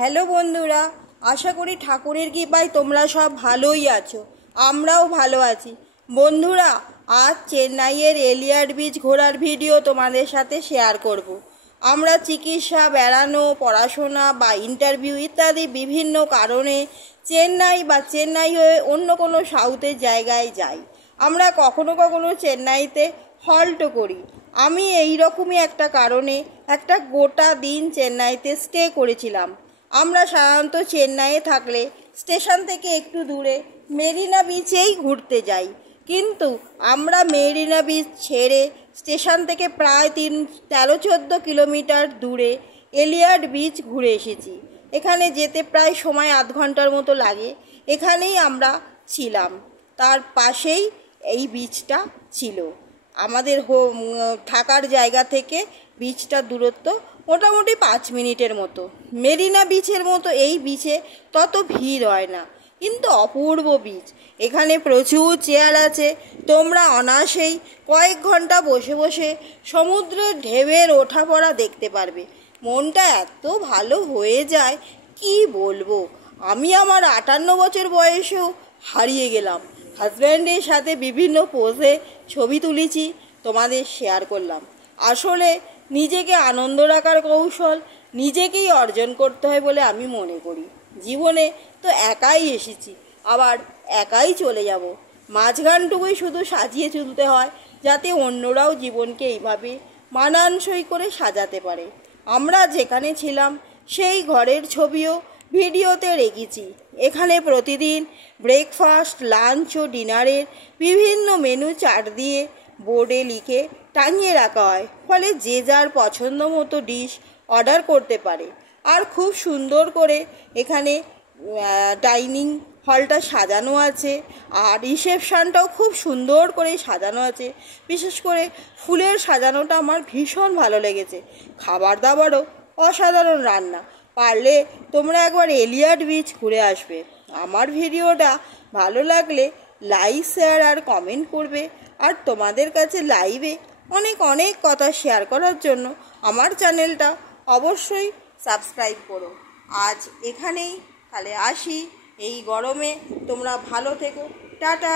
Hello বন্ধুরা, আশা করি ঠাকুরের কৃপায় তোমরা সব ভালোই আছো। আমরাও ভালো আছি। বন্ধুরা, আজ চেন্নাইয়ের এলিয়াড বিচ ঘোরার ভিডিও তোমাদের সাথে শেয়ার করব। আমরা চিকিৎসা, বেড়ানো, পড়াশোনা বা ইন্টারভিউ ইত্যাদি বিভিন্ন কারণে চেন্নাই হয়ে অন্য কোনো সাউথের জায়গায় যাই। আমরা কখনো কখনো চেন্নাইতে হল্টও করি। আমি এই রকমই একটা কারণে একটা গোটা দিন চেন্নাইতে স্টে করেছিলাম। আমরা সাধারণত চেন্নাইয়ে থাকলে স্টেশন থেকে একটু দূরে মেরিনা বিচেই ঘুরতে যাই, কিন্তু আমরা মেরিনা বিচ ছেড়ে স্টেশন থেকে প্রায় 13-14 কিলোমিটার দূরে এলিয়াড বিচ ঘুরে এসেছি। এখানে যেতে প্রায় সময় আধ ঘন্টার মতো লাগে। এখানেই আমরা ছিলাম, তার পাশেই এই বিচটা ছিল। আমাদের থাকার জায়গা থেকে বিচটার দূরত্ব মোটামুটি 5 মিনিটের মতো। মেরিনা বিচের মতো এই বিচে তত ভিড় হয় না, কিন্তু অপূর্ব বিচ। এখানে প্রচুর চেয়ার আছে। তোমরা অনায়াসেই কয়েক ঘন্টা বসে বসে সমুদ্রের ঢেউয়ের ওঠা পড়া দেখতে পারবে। মনটা এত ভালো হয়ে যায়, কি বলবো। আমি আমার 58 বছর বয়সেও হারিয়ে গেলাম। হাজব্যান্ডের সাথে বিভিন্ন পোজে ছবি তুলেছি, তোমাদের শেয়ার করলাম। আসলে নিজেকে আনন্দ রাখার কৌশল নিজেকেই অর্জন করতে হয় বলে আমি মনে করি। জীবনে তো একাই এসেছি, আবার একাই চলে যাব। মাঝখানটুকুই শুধু সাজিয়ে তুলতে হয়, যাতে অন্যরাও জীবনকে এইভাবে মানানসই করে সাজাতে পারে। আমরা যেখানে ছিলাম সেই ঘরের ছবিও ভিডিওতে রেখেছি। এখানে প্রতিদিন ব্রেকফাস্ট, লাঞ্চ ও ডিনারের বিভিন্ন মেনু চার্ট দিয়ে বোর্ডে লিখে টাঙিয়ে রাখা হয়, ফলে যে যার পছন্দ মতো ডিশ অর্ডার করতে পারে। আর খুব সুন্দর করে এখানে ডাইনিং হলটা সাজানো আছে, আর রিসেপশনটাও খুব সুন্দর করে সাজানো আছে। বিশেষ করে ফুলের সাজানোটা আমার ভীষণ ভালো লেগেছে। খাবার দাবারও অসাধারণ রান্না। পারলে তোমরা একবার এলিয়াড বিচ ঘুরে আসবে। আমার ভিডিওটা ভালো লাগলে লাইক, শেয়ার আর কমেন্ট করবে। আর তোমাদের কাছে লাইভে অনেক অনেক কথা শেয়ার করার জন্য আমার চ্যানেলটা অবশ্যই সাবস্ক্রাইব করো। আজ এখানেই, তাহলে আসি। এই গরমে তোমরা ভালো থেকো। টাটা।